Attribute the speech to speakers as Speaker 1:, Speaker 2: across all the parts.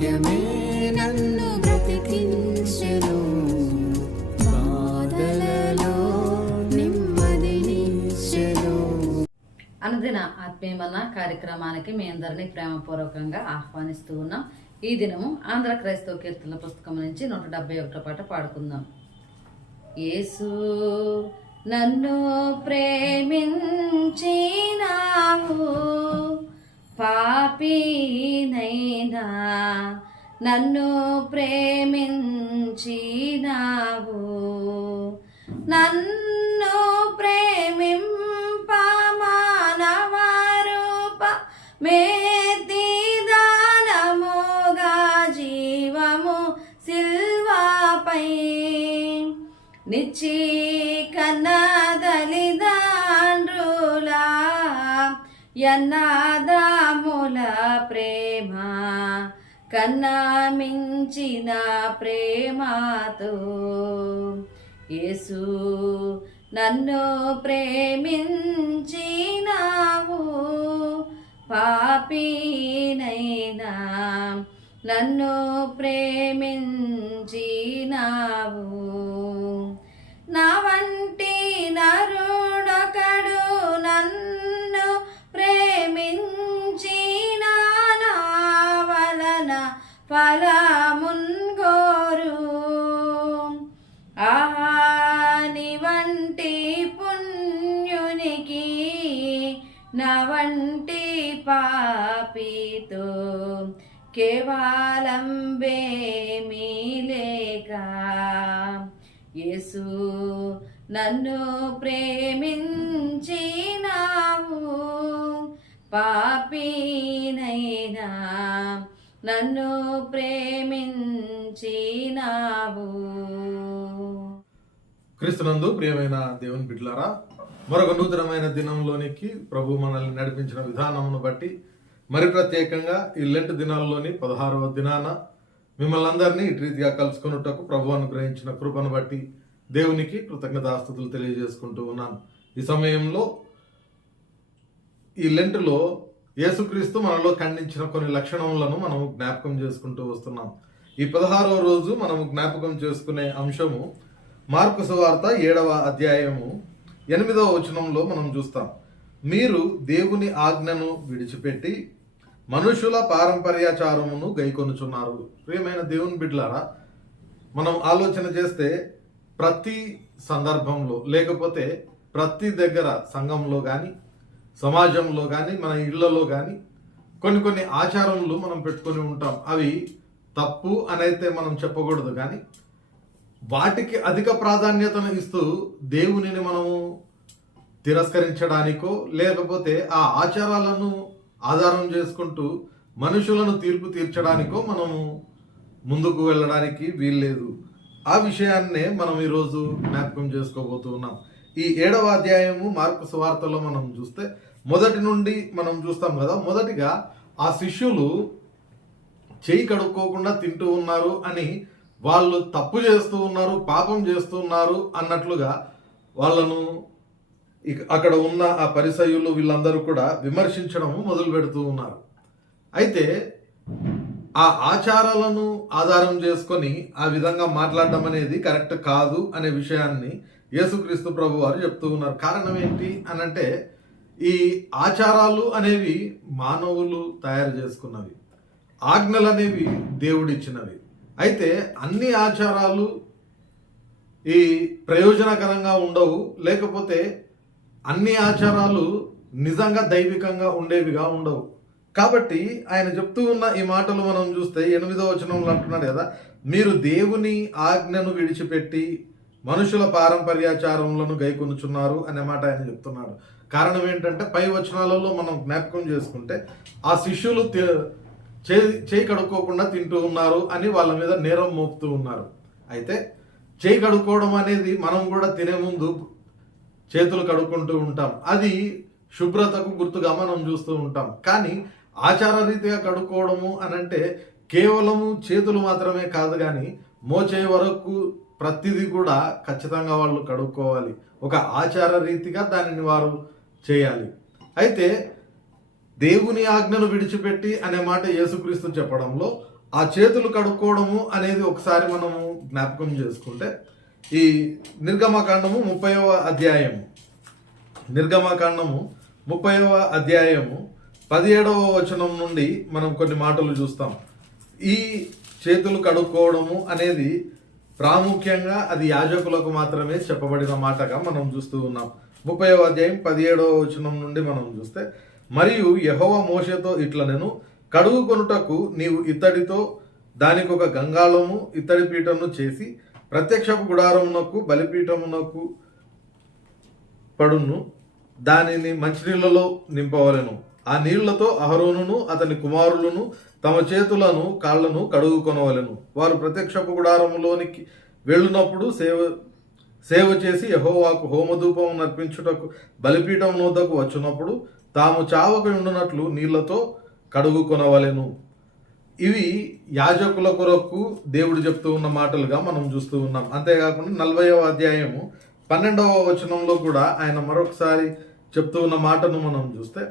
Speaker 1: వాక్యమే నన్ను బ్రతికించెను. బాధలలో నెమ్మదినిచ్చెను
Speaker 2: అనుదిన ఆత్మీయమన్న కార్యక్రమానికి మీ అందరినీ ప్రేమపూర్వకంగా ఆహ్వానిస్తూ ఉన్నాం. ఈ దినము ఆంధ్ర క్రైస్తవ కీర్తన పుస్తకం నుంచి నూట డెబ్బై ఒకటో పాట పాడుకుందాం. యేసు నన్ను ప్రేమించినావు. పాపినైనా నన్ను ప్రేమించినావు. నన్ను యన్నదాముల ప్రేమ కన్నా మించిన ప్రేమతో. యేసు నన్ను ప్రేమించినావు పాపినైనా. నన్ను ప్రేమించినావు. నా వంటి పాపితో కేవలం బేమీ లేక. యేసు నన్ను ప్రేమించినావు. పాపినైనా నన్ను ప్రేమించినావు.
Speaker 3: క్రీస్తునందు ప్రియమైన దేవుని బిడ్డలారా మరొక నూతనమైన దినంలోనికి ప్రభు మనల్ని నడిపించిన విధానమును బట్టి మరి ప్రత్యేకంగా ఈ లెంట్ దినాల్లోని పదహారవ దినాన మిమ్మల్ని అందరినీ ఇటు రీతిగా కలుసుకున్నటకు ప్రభు అనుగ్రహించిన కృపను బట్టి దేవునికి కృతజ్ఞతాస్థుతులు తెలియజేసుకుంటూ ఉన్నాను. ఈ సమయంలో ఈ లెంటులో యేసుక్రీస్తు మనలో ఖండించిన కొన్ని లక్షణములను మనం జ్ఞాపకం చేసుకుంటూ వస్తున్నాం. ఈ పదహారవ రోజు మనము జ్ఞాపకం చేసుకునే అంశము మార్కు సువార్త ఏడవ అధ్యాయము ఎనిమిదవ వచనంలో మనం చూస్తాం. మీరు దేవుని ఆజ్ఞను విడిచిపెట్టి మనుషుల పారంపర్యాచారమును గైకొనుచున్నారు. ప్రియమైన దేవుని బిడ్లారా మనం ఆలోచన చేస్తే ప్రతి సందర్భంలో లేకపోతే ప్రతి దగ్గర సంఘంలో కానీ సమాజంలో కానీ మన ఇళ్ళలో కానీ కొన్ని కొన్ని ఆచారములు మనం పెట్టుకొని ఉంటాం. అవి తప్పు అనైతే మనం చెప్పకూడదు కానీ వాటికి అధిక ప్రాధాన్యతను ఇస్తూ దేవునిని మనము తిరస్కరించడానికో లేకపోతే ఆ ఆచారాలను ఆధారం చేసుకుంటూ మనుషులను తీర్పు తీర్చడానికో మనము ముందుకు వెళ్ళడానికి వీల్లేదు. ఆ విషయాన్నే మనం ఈరోజు జ్ఞాపకం చేసుకోబోతూ ఉన్నాం. ఈ ఏడవ అధ్యాయము మార్పు సువార్తలో మనం చూస్తే మొదటి నుండి మనం చూస్తాం కదా మొదటిగా ఆ శిష్యులు చేయి కడుక్కోకుండా తింటూ ఉన్నారు అని వాళ్ళు తప్పు చేస్తూ ఉన్నారు పాపం చేస్తూ ఉన్నారు అన్నట్లుగా వాళ్ళను అక్కడ ఉన్న ఆ పరిసయులు వీళ్ళందరూ కూడా విమర్శించడం మొదలు పెడుతూ ఉన్నారు. అయితే ఆ ఆచారాలను ఆధారం చేసుకొని ఆ విధంగా మాట్లాడడం అనేది కరెక్ట్ కాదు అనే విషయాన్ని యేసుక్రీస్తు ప్రభు వారు చెప్తూ ఉన్నారు. కారణం ఏంటి అనంటే ఈ ఆచారాలు అనేవి మానవులు తయారు చేసుకున్నవి. ఆజ్ఞలు అనేవి దేవుడిచ్చినవి. అయితే అన్ని ఆచారాలు ఈ ప్రయోజనకరంగా ఉండవు. లేకపోతే అన్ని ఆచారాలు నిజంగా దైవికంగా ఉండేవిగా ఉండవు. కాబట్టి ఆయన చెప్తూ ఉన్న ఈ మాటలు మనం చూస్తే ఎనిమిదో వచనంలో అంటున్నాడు కదా మీరు దేవుని ఆజ్ఞను విడిచిపెట్టి మనుషుల పారంపర్యాచారములను గైకొనుచున్నారు అనే మాట ఆయన చెప్తున్నాడు. కారణం ఏంటంటే పై వచనాలలో మనం జ్ఞాపకం చేసుకుంటే ఆ శిష్యులు చేయి చేయి కడుక్కోకుండా తింటూ ఉన్నారు అని వాళ్ళ మీద నేరం మోపుతూ ఉన్నారు. అయితే చేయి కడుక్కోవడం అనేది మనం కూడా తినే ముందు చేతులు కడుక్కుంటూ ఉంటాం. అది శుభ్రతకు గుర్తుగా మనం చూస్తూ ఉంటాం. కానీ ఆచార రీతిగా కడుక్కోవడము అని అంటే కేవలము చేతులు మాత్రమే కాదు కానీ మోచే వరకు ప్రతిదీ కూడా ఖచ్చితంగా వాళ్ళు కడుక్కోవాలి. ఒక ఆచార రీతిగా దానిని వారు చేయాలి. అయితే దేవుని ఆజ్ఞను విడిచిపెట్టి అనే మాట యేసుక్రీస్తు చెప్పడంలో ఆ చేతులు కడుక్కోవడము అనేది ఒకసారి మనము జ్ఞాపకం చేసుకుంటే ఈ నిర్గమకాండము ముప్పైవ అధ్యాయము. నిర్గమకాండము ముప్పైవ అధ్యాయము పదిహేడవ వచనం నుండి మనం కొన్ని మాటలు చూస్తాం. ఈ చేతులు కడుక్కోవడము అనేది ప్రాముఖ్యంగా అది యాజకులకు మాత్రమే చెప్పబడిన మాటగా మనం చూస్తూ ఉన్నాం. ముప్పైవ అధ్యాయం పదిహేడవ వచనం నుండి మనం చూస్తే మరియు యహోవ మోషతో ఇట్ల నేను కడుగు కొనుటకు నీవు ఇత్తడితో దానికి ఒక గంగాళము ఇత్తడి పీఠమును చేసి ప్రత్యక్షపు గుడారమునకు బలిపీఠమునకు పడును. దానిని మంచినీళ్ళలో నింపవలెను. ఆ నీళ్ళతో అహరోనును అతని కుమారులను తమ చేతులను కాళ్ళను కడుగుకొనవలను వారు ప్రత్యక్షపు గుడారములోనికి వెళ్ళినప్పుడు సేవ సేవ చేసి యహోవాకు హోమధూపం నర్పించుటకు బలిపీఠం వద్దకు వచ్చినప్పుడు తాము చావక ఉండునట్లు నీళ్ళతో కడుగుకొనవలెను ఇవి యాజకుల కొరకు దేవుడు చెప్తూ ఉన్న మాటలుగా మనం చూస్తూ ఉన్నాం. అంతేకాకుండా నలభైవ అధ్యాయము పన్నెండవ వచనంలో కూడా ఆయన మరొకసారి చెప్తూ ఉన్న మాటను మనం చూస్తే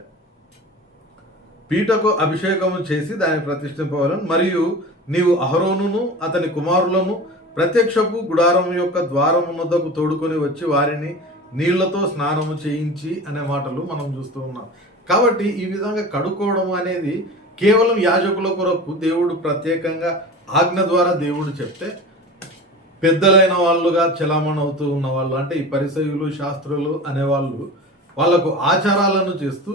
Speaker 3: పీటకు అభిషేకము చేసి దాన్ని ప్రతిష్ఠింపవలను మరియు నీవు అహరోనును అతని కుమారులను ప్రత్యక్షపు గుడారం యొక్క ద్వారమునద్దకు తోడుకొని వచ్చి వారిని నీళ్ళతో స్నానము చేయించి అనే మాటలు మనం చూస్తూ ఉన్నాం. కాబట్టి ఈ విధంగా కడుక్కోవడం అనేది కేవలం యాజకుల కొరకు దేవుడు ప్రత్యేకంగా ఆజ్ఞ ద్వారా దేవుడు చెప్తే పెద్దలైన వాళ్ళుగా చలామణి అవుతూ ఉన్న వాళ్ళు అంటే ఈ పరిసయులు శాస్త్రులు అనేవాళ్ళు వాళ్ళకు ఆచారాలను చేస్తూ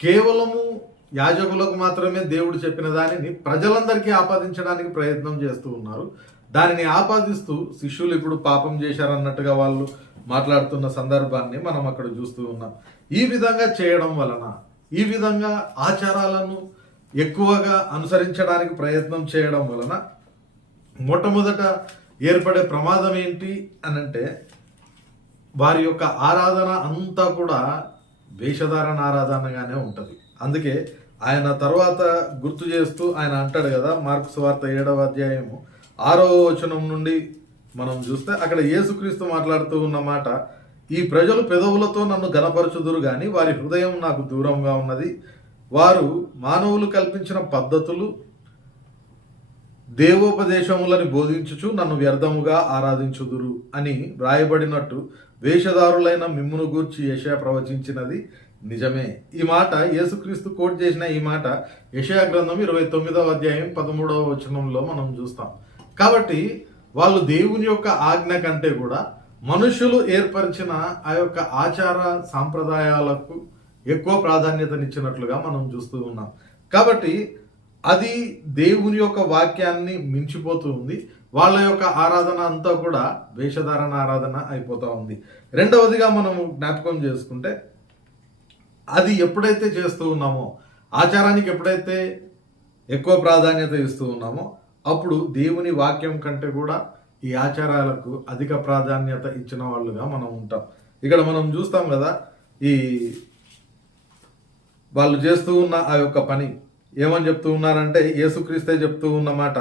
Speaker 3: కేవలము యాజకులకు మాత్రమే దేవుడు చెప్పిన దానిని ప్రజలందరికీ ఆపాదించడానికి ప్రయత్నం చేస్తూ ఉన్నారు. దానిని ఆపాదిస్తూ శిష్యులు ఇప్పుడు పాపం చేశారన్నట్టుగా వాళ్ళు మాట్లాడుతున్న సందర్భాన్ని మనం అక్కడ చూస్తూ ఉన్నాం. ఈ విధంగా చేయడం వలన ఈ విధంగా ఆచారాలను ఎక్కువగా అనుసరించడానికి ప్రయత్నం చేయడం వలన మొట్టమొదట ఏర్పడే ప్రమాదం ఏంటి అని అంటే వారి యొక్క ఆరాధన అంతా కూడా వేషధారణ ఆరాధనగానే ఉంటుంది. అందుకే ఆయన తర్వాత గుర్తు చేస్తూ ఆయన అంటాడు కదా మార్క్స్ వార్త ఏడవ అధ్యాయము ఆరో వచనం నుండి మనం చూస్తే అక్కడ యేసుక్రీస్తు మాట్లాడుతూ ఉన్న మాట ఈ ప్రజలు పెదవులతో నన్ను గనపరచుదురు కానీ వారి హృదయం నాకు దూరంగా ఉన్నది. వారు మానవులు కల్పించిన పద్ధతులు దేవోపదేశములని బోధించుచు నన్ను వ్యర్థముగా ఆరాధించుదురు అని వ్రాయబడినట్టు వేషధారులైన మిమ్మును గూర్చి యషయా ప్రవచించినది నిజమే. ఈ మాట యేసుక్రీస్తు కోట్ చేసిన ఈ మాట యశయా గ్రంథం ఇరవై తొమ్మిదవ అధ్యాయం పదమూడవ వచనంలో మనం చూస్తాం. కాబట్టి వాళ్ళు దేవుని యొక్క ఆజ్ఞ కంటే కూడా మనుషులు ఏర్పరిచిన ఆ యొక్క ఆచార సాంప్రదాయాలకు ఎక్కువ ప్రాధాన్యతనిచ్చినట్లుగా మనం చూస్తూ ఉన్నాం. కాబట్టి అది దేవుని యొక్క వాక్యాన్ని మించిపోతూ ఉంది. వాళ్ళ యొక్క ఆరాధన అంతా కూడా వేషధారణ ఆరాధన అయిపోతూ ఉంది. రెండవదిగా మనము జ్ఞాపకం చేసుకుంటే అది ఎప్పుడైతే చేస్తూ ఉన్నామో ఆచారానికి ఎప్పుడైతే ఎక్కువ ప్రాధాన్యత ఇస్తూ ఉన్నామో అప్పుడు దేవుని వాక్యం కంటే కూడా ఈ ఆచారాలకు అధిక ప్రాధాన్యత ఇచ్చిన వాళ్ళుగా మనం ఉంటాం. ఇక్కడ మనం చూస్తాం కదా ఈ వాళ్ళు చేస్తూ ఉన్న ఆ యొక్క పని. ఏమని చెప్తూ ఉన్నారంటే యేసుక్రీస్తే చెప్తూ ఉన్న మాట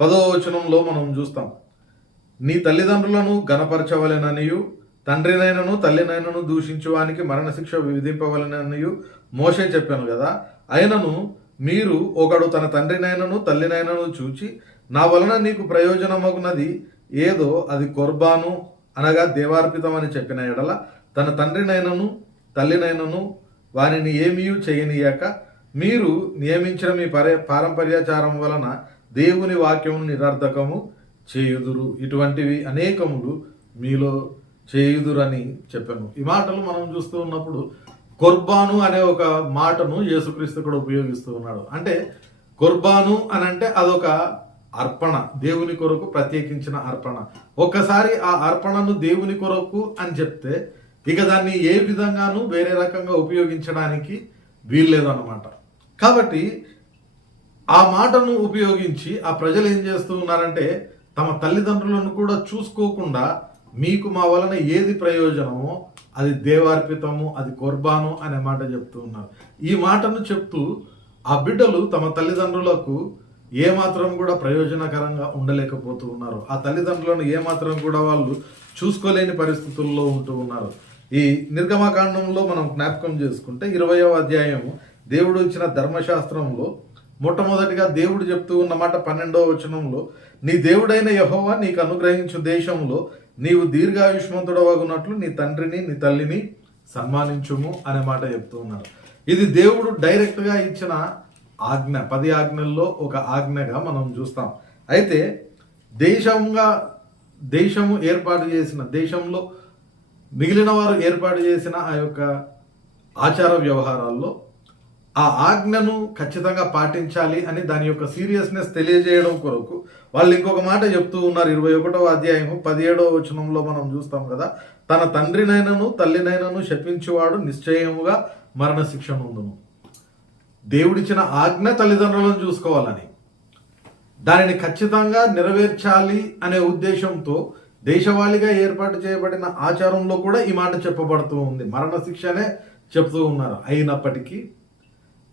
Speaker 3: పదో వచనంలో మనం చూస్తాం. నీ తల్లిదండ్రులను గనపరచవలెననియు తండ్రినైనను తల్లినైనను దూషించువానికి మరణశిక్ష విధింపవలెననియు మోషే చెప్పాను కదా. అయినను మీరు ఒకడు తన తండ్రినైనను తల్లినైనను చూచి నా వలన నీకు ప్రయోజనమగునది ఏదో అది కొర్బాను అనగా దేవార్పితం అని చెప్పిన ఎడల తన తండ్రినైనను తల్లినైనను వారిని ఏమీ చేయనీయక మీరు నియమించిన మీ పరే పారంపర్యాచారం వలన దేవుని వాక్యమును నిరర్ధకము చేయుదురు. ఇటువంటివి అనేకములు మీలో చేయుదురని చెప్పాను. ఈ మాటలు మనం చూస్తూ ఉన్నప్పుడు కుర్బాను అనే ఒక మాటను యేసుక్రీస్తు కూడా ఉపయోగిస్తూ ఉన్నాడు. అంటే కుర్బాను అని అంటే అదొక అర్పణ దేవుని కొరకు ప్రత్యేకించిన అర్పణ. ఒక్కసారి ఆ అర్పణను దేవుని కొరకు అని చెప్తే ఇక దాన్ని ఏ విధంగానూ వేరే రకంగా ఉపయోగించడానికి వీల్లేదన్నమాట. కాబట్టి ఆ మాటను ఉపయోగించి ఆ ప్రజలు ఏం చేస్తూ ఉన్నారంటే తమ తల్లిదండ్రులను కూడా చూసుకోకుండా మీకు మా వలన ఏది ప్రయోజనమో అది దేవార్పితము అది కొర్బాను అనే మాట చెప్తూ ఉన్నారు. ఈ మాటను చెప్తూ ఆ బిడ్డలు తమ తల్లిదండ్రులకు ఏమాత్రం కూడా ప్రయోజనకరంగా ఉండలేకపోతూ ఉన్నారు. ఆ తల్లిదండ్రులను ఏమాత్రం కూడా వాళ్ళు చూసుకోలేని పరిస్థితుల్లో ఉంటూ ఉన్నారు. ఈ నిర్గమకాండంలో మనం జ్ఞాపకం చేసుకుంటే ఇరవయో అధ్యాయము దేవుడు ఇచ్చిన ధర్మశాస్త్రంలో మొట్టమొదటిగా దేవుడు చెప్తూ ఉన్నమాట పన్నెండవ వచనంలో నీ దేవుడైన యహోవా నీకు అనుగ్రహించు దేశంలో నీవు దీర్ఘాయుష్మంతుడవగునట్లు నీ తండ్రిని నీ తల్లిని సన్మానించుము అనే మాట చెప్తూ ఉన్నారు. ఇది దేవుడు డైరెక్ట్గా ఇచ్చిన ఆజ్ఞ. పది ఆజ్ఞల్లో ఒక ఆజ్ఞగా మనం చూస్తాం. అయితే దేశంగా దేశము ఏర్పాటు చేసిన దేశంలో మిగిలిన వారు ఏర్పాటు చేసిన ఆ యొక్క ఆచార వ్యవహారాల్లో ఆ ఆజ్ఞను ఖచ్చితంగా పాటించాలి అని దాని యొక్క సీరియస్నెస్ తెలియజేయడం కొరకు వాళ్ళు ఇంకొక మాట చెప్తూ ఉన్నారు. ఇరవై ఒకటవ అధ్యాయము పదిహేడవ వచనంలో మనం చూస్తాం కదా తన తండ్రినైనను తల్లినైనను శపించువాడు నిశ్చయముగా మరణశిక్ష నందును. దేవుడిచ్చిన ఆజ్ఞ తల్లిదండ్రులను చూసుకోవాలని. దానిని ఖచ్చితంగా నెరవేర్చాలి అనే ఉద్దేశంతో దేశవాళిగా ఏర్పాటు చేయబడిన ఆచారంలో కూడా ఈ మాట చెప్పబడుతూ ఉంది. మరణశిక్షనే చెప్తూ ఉన్నారు. అయినప్పటికీ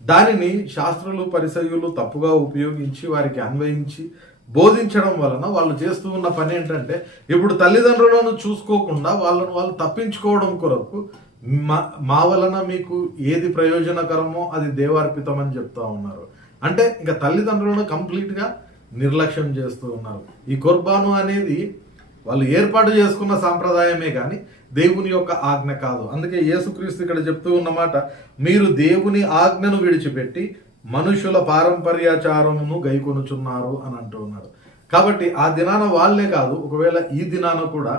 Speaker 3: దానిని శాస్త్రులు పరిసయులు తప్పుగా ఉపయోగించి వారికి అన్వయించి బోధించడం వలన వాళ్ళు చేస్తూ ఉన్న పని ఏంటంటే ఇప్పుడు తల్లిదండ్రులను చూసుకోకుండా వాళ్ళను వాళ్ళు తప్పించుకోవడం కొరకు మా మా వలన మీకు ఏది ప్రయోజనకరమో అది దేవార్పితం అని చెప్తా ఉన్నారు. అంటే ఇంకా తల్లిదండ్రులను కంప్లీట్గా నిర్లక్ష్యం చేస్తూ ఉన్నారు. ఈ కుర్బాను అనేది వాళ్ళు ఏర్పాటు చేసుకున్న సాంప్రదాయమే కానీ దేవుని యొక్క ఆజ్ఞ కాదు. అందుకే యేసుక్రీస్తు ఇక్కడ చెప్తూ ఉన్నమాట మీరు దేవుని ఆజ్ఞను విడిచిపెట్టి మనుషుల పారంపర్యాచారమును గైకొనుచున్నారు అని అంటూ ఉన్నారు. కాబట్టి ఆ దినాన వాళ్ళే కాదు ఒకవేళ ఈ దినాన కూడా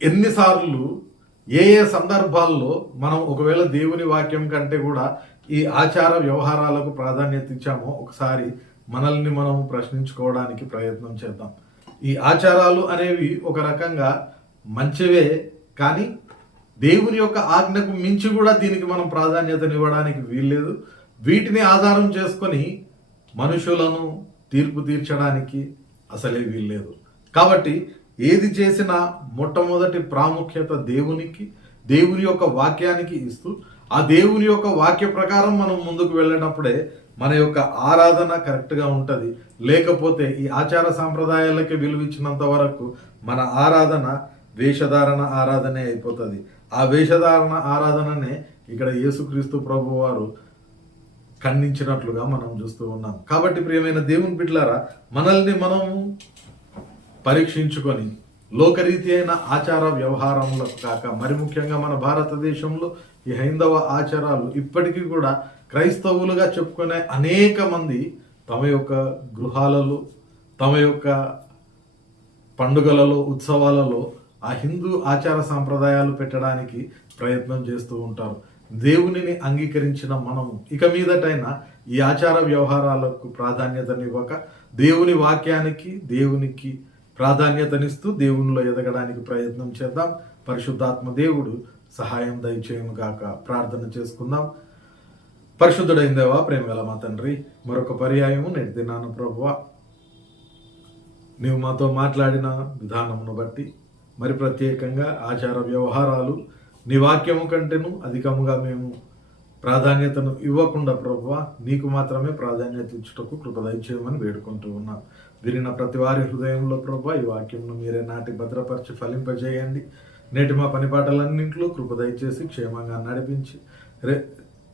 Speaker 3: ఎన్నిసార్లు ఏ ఏ సందర్భాల్లో మనం ఒకవేళ దేవుని వాక్యం కంటే కూడా ఈ ఆచార వ్యవహారాలకు ప్రాధాన్యత ఇచ్చామో ఒకసారి మనల్ని మనం ప్రశ్నించుకోవడానికి ప్రయత్నం చేద్దాం. ఈ ఆచారాలు అనేవి ఒక రకంగా మంచివే కానీ దేవుని యొక్క ఆజ్ఞకు మించి కూడా దీనికి మనం ప్రాధాన్యతనివ్వడానికి వీల్లేదు. వీటిని ఆధారం చేసుకొని మనుషులను తీర్పు తీర్చడానికి అసలే వీల్లేదు. కాబట్టి ఏది చేసినా మొట్టమొదటి ప్రాముఖ్యత దేవునికి దేవుని యొక్క వాక్యానికి ఇస్తూ ఆ దేవుని యొక్క వాక్య ప్రకారం మనం ముందుకు వెళ్ళినప్పుడే మన యొక్క ఆరాధన కరెక్ట్గా ఉంటుంది. లేకపోతే ఈ ఆచార సాంప్రదాయాలకి విలువిచ్చినంత వరకు మన ఆరాధన వేషధారణ ఆరాధనే అయిపోతుంది. ఆ వేషధారణ ఆరాధననే ఇక్కడ యేసుక్రీస్తు ప్రభు వారు ఖండించినట్లుగా మనం చూస్తూ ఉన్నాం. కాబట్టి ప్రియమైన దేవుని బిడ్డలారా మనల్ని మనం పరీక్షించుకొని లోకరీతి అయిన ఆచార వ్యవహారములకు కాక మరి ముఖ్యంగా మన భారతదేశంలో ఈ హైందవ ఆచారాలు ఇప్పటికీ కూడా క్రైస్తవులుగా చెప్పుకునే అనేక మంది తమ యొక్క గృహాలలో తమ యొక్క పండుగలలో ఉత్సవాలలో ఆ హిందూ ఆచార సాంప్రదాయాలు పెట్టడానికి ప్రయత్నం చేస్తూ ఉంటారు. దేవునిని అంగీకరించిన మనము ఇక మీదటైనా ఈ ఆచార వ్యవహారాలకు ప్రాధాన్యతనివ్వక దేవుని వాక్యానికి దేవునికి ప్రాధాన్యతనిస్తూ దేవునిలో ఎదగడానికి ప్రయత్నం చేద్దాం. పరిశుద్ధాత్మ దేవుడు సహాయం దయచేయను గాక ప్రార్థన చేసుకుందాం. పరిశుద్ధుడైన దేవా ప్రేమ గల మా తండ్రి మరొక పర్యాయము నేటి దినాను ప్రభువ నీవు మాతో మాట్లాడిన విధానమును బట్టి మరి ప్రత్యేకంగా ఆచార వ్యవహారాలు నీ వాక్యము కంటేను అధికముగా మేము ప్రాధాన్యతను ఇవ్వకుండా ప్రభువ నీకు మాత్రమే ప్రాధాన్యత ఇచ్చుటకు కృపదయ చేయమని వేడుకుంటూ ఉన్నాం. విరిన ప్రతి వారి హృదయంలో ప్రభా ఈ వాక్యంను మీరే నాటి భద్రపరిచి ఫలింపజేయండి. నేటి మా పనిపాటలన్నింటిలో కృపదయ చేసి క్షేమంగా నడిపించి. రే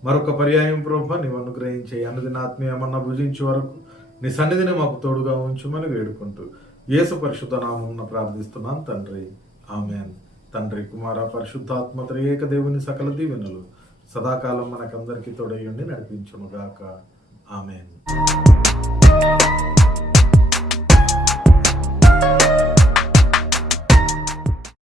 Speaker 3: మరొక పర్యాయం ప్రభ నీవు అనుగ్రహించే అనుదిన ఆత్మీయమన్న భుజించే వరకు నీ సన్నిధిని మాకు తోడుగా ఉంచుమని వేడుకుంటూ. యేసు పరిశుద్ధ నామం ప్రార్థిస్తున్నాను తండ్రి. ఆమెన్. తండ్రి కుమార పరిశుద్ధాత్మ త్రియేక దేవుని సకల దీవెనలు సదాకాలం మనకందరికీ తోడయ్యుండి నడిపించునుగాక. ఆమెన్.